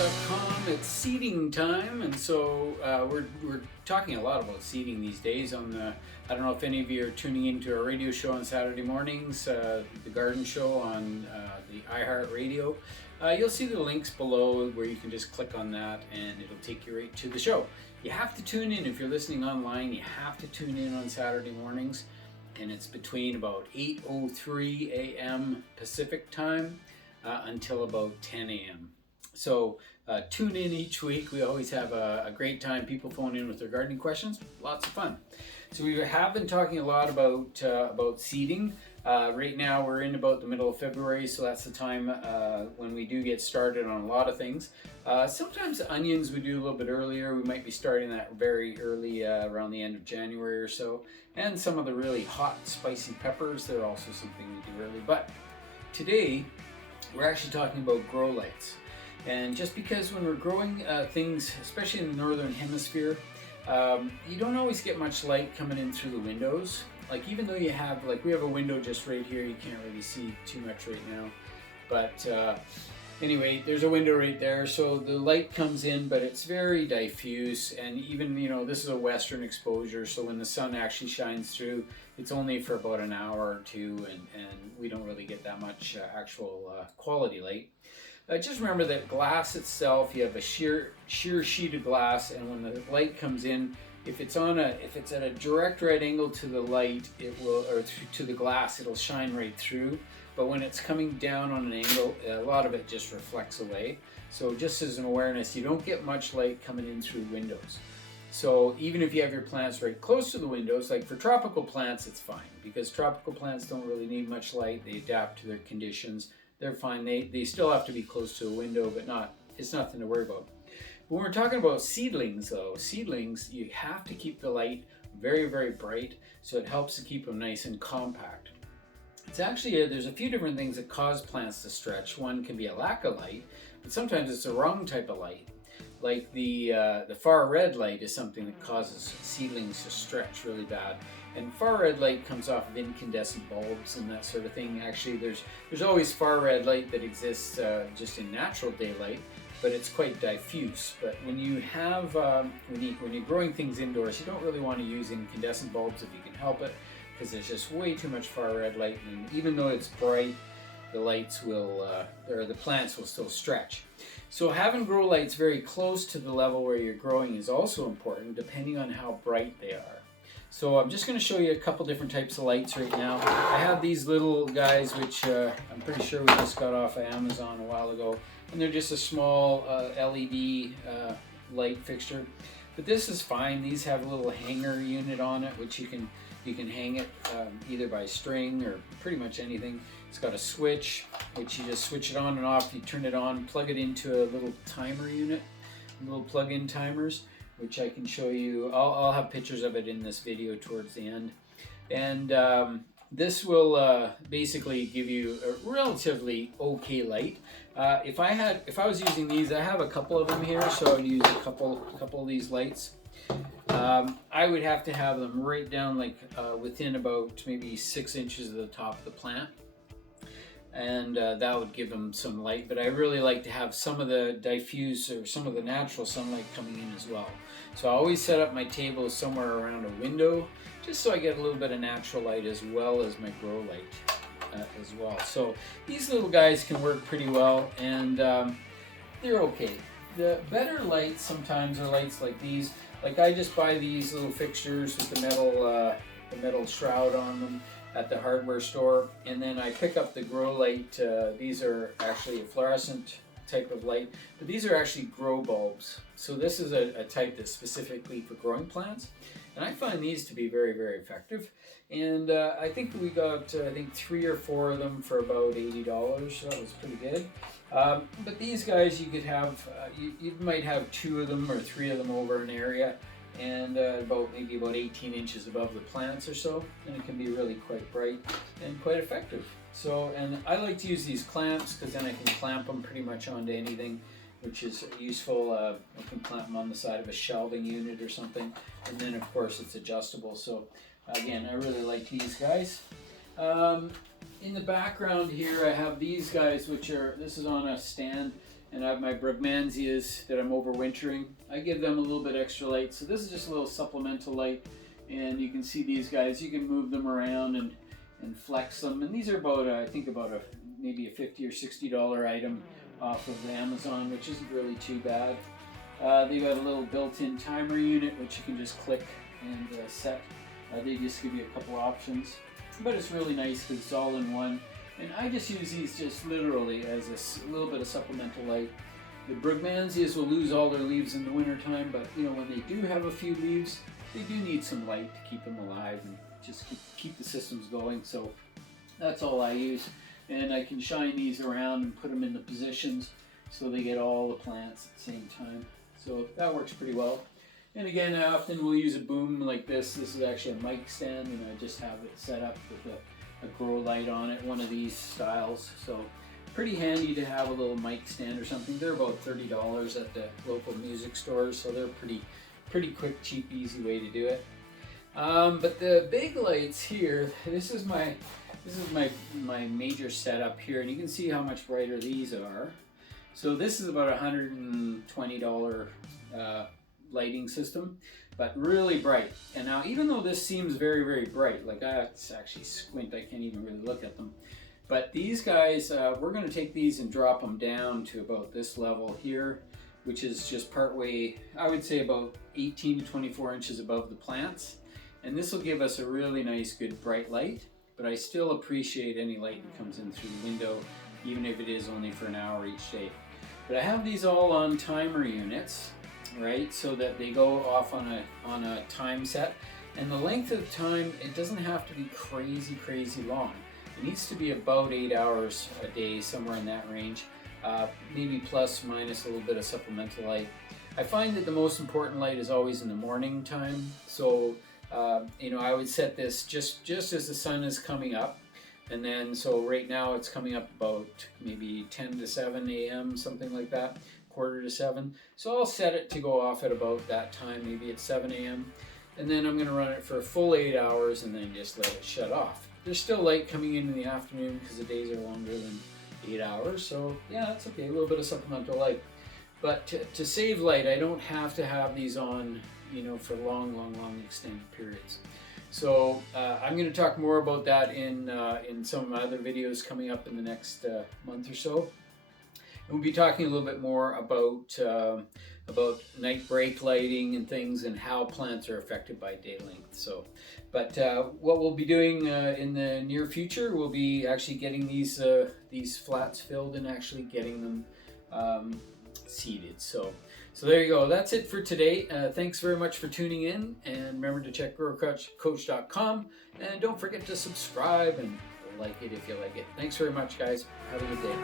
seedlings.com. It's seeding time, and so we're talking a lot about seeding these days. On the, I don't know if any of you are tuning into our radio show on Saturday mornings, the Garden Show on the iHeart Radio. You'll see the links below where you can just click on that, and it'll take you right to the show. You have to tune in if you're listening online. You have to tune in on Saturday mornings, and it's between about 8:03 a.m. Pacific time until about 10 a.m. So tune in each week. We always have a great time. People phone in with their gardening questions. Lots of fun. So we have been talking a lot about seeding. Right now we're in about the middle of February, so that's the time when we do get started on a lot of things. Sometimes onions we do a little bit earlier. We might be starting that very early around the end of January or so. And some of the really hot, spicy peppers, they're also something we do early. But today we're actually talking about grow lights. And just because when we're growing things, especially in the northern hemisphere, you don't always get much light coming in through the windows. Like even though you have, like we have a window just right here, you can't really see too much right now. But anyway, there's a window right there, so the light comes in, but it's very diffuse. And even, you know, this is a western exposure, so when the sun actually shines through, it's only for about an hour or two, and we don't really get that much actual quality light. Just remember that glass itself, you have a sheer sheet of glass, and when the light comes in, if it's at a direct right angle to the light, it will, or to the glass, it'll shine right through. But when it's coming down on an angle, a lot of it just reflects away. So just as an awareness, you don't get much light coming in through windows. So even if you have your plants right close to the windows, like for tropical plants, it's fine, because tropical plants don't really need much light. They adapt to their conditions. They're fine. They still have to be close to a window, but it's nothing to worry about. When we're talking about seedlings, though, you have to keep the light very, very bright, so it helps to keep them nice and compact. It's actually, there's a few different things that cause plants to stretch. One can be a lack of light, but sometimes it's the wrong type of light. Like the far red light is something that causes seedlings to stretch really bad. And far red light comes off of incandescent bulbs and that sort of thing. Actually, there's always far red light that exists just in natural daylight, but it's quite diffuse. But when you have when you're growing things indoors, you don't really want to use incandescent bulbs if you can help it, because there's just way too much far red light, and even though it's bright, the lights will or the plants will still stretch. So having grow lights very close to the level where you're growing is also important, depending on how bright they are. So I'm just going to show you a couple different types of lights right now. I have these little guys, which I'm pretty sure we just got off of Amazon a while ago, and they're just a small LED light fixture. But this is fine. These have a little hanger unit on it, which you can hang it either by string or pretty much anything. It's got a switch, which you just switch it on and off. You turn it on, plug it into a little timer unit, little plug-in timers, which I can show you. I'll have pictures of it in this video towards the end. And this will basically give you a relatively okay light. If I was using these, I have a couple of them here, so I'd use a couple of these lights. I would have to have them right down, like within about maybe 6 inches of the top of the plant, and that would give them some light. But I really like to have some of the diffuse or some of the natural sunlight coming in as well. So I always set up my table somewhere around a window, just so I get a little bit of natural light as well as my grow light as well. So these little guys can work pretty well, and they're okay. The better lights sometimes are lights like these. Like I just buy these little fixtures with the metal shroud on them at the hardware store, and then I pick up the grow light. These are actually a fluorescent type of light, but these are actually grow bulbs. So this is a type that's specifically for growing plants, and I find these to be very, very effective. And I think we got 3 or 4 of them for about $80, so that was pretty good. But these guys, you could have, you might have 2 of them or 3 of them over an area, and maybe about 18 inches above the plants or so, and it can be really quite bright and quite effective. So, and I like to use these clamps, because then I can clamp them pretty much onto anything, which is useful. I can clamp them on the side of a shelving unit or something, and then of course it's adjustable. So again, I really like these guys. In the background here, I have these guys, this is on a stand, and I have my brugmansias that I'm overwintering. I give them a little bit extra light, so this is just a little supplemental light, and you can see these guys, you can move them around and flex them, and these are about I think about maybe a $50 or $60 item off of Amazon, which isn't really too bad. They've got a little built-in timer unit which you can just click and set. They just give you a couple options, but it's really nice because it's all in one. And I just use these just literally as a little bit of supplemental light. The brugmansias will lose all their leaves in the wintertime, but you know, when they do have a few leaves, they do need some light to keep them alive and just keep the systems going. So that's all I use. And I can shine these around and put them in the positions so they get all the plants at the same time. So that works pretty well. And again, I often will use a boom like this. This is actually a mic stand, and I just have it set up with a grow light on it, one of these styles. So pretty handy to have a little mic stand or something. They're about $30 at the local music stores, so they're pretty quick, cheap, easy way to do it. But the big lights here, this is my major setup here, and you can see how much brighter these are. So this is about $120 lighting system, but really bright. And now, even though this seems very, very bright, like I have to actually squint, I can't even really look at them. But these guys, we're going to take these and drop them down to about this level here, which is just partway, I would say about 18 to 24 inches above the plants. And this will give us a really nice, good, bright light. But I still appreciate any light that comes in through the window, even if it is only for an hour each day. But I have these all on timer units, right, so that they go off on a time set. And the length of time, it doesn't have to be crazy long. It needs to be about 8 hours a day, somewhere in that range, maybe plus minus a little bit of supplemental light. I find that the most important light is always in the morning time. So you know, I would set this just as the sun is coming up, and then so right now it's coming up about maybe 10 to 7 a.m., something like that, quarter to 7. So I'll set it to go off at about that time, maybe at 7 a.m. And then I'm going to run it for a full 8 hours and then just let it shut off. There's still light coming in the afternoon because the days are longer than 8 hours. So yeah, that's okay, a little bit of supplemental light. But to save light, I don't have to have these on, you know, for long extended periods. So I'm going to talk more about that in some of my other videos coming up in the next month or so. And we'll be talking a little bit more about night break lighting and things, and how plants are affected by day length. So, but what we'll be doing in the near future, we'll be actually getting these flats filled and actually getting them seeded. So there you go. That's it for today. Thanks very much for tuning in, and remember to check growcoach.com, and don't forget to subscribe and like it if you like it. Thanks very much, guys. Have a good day.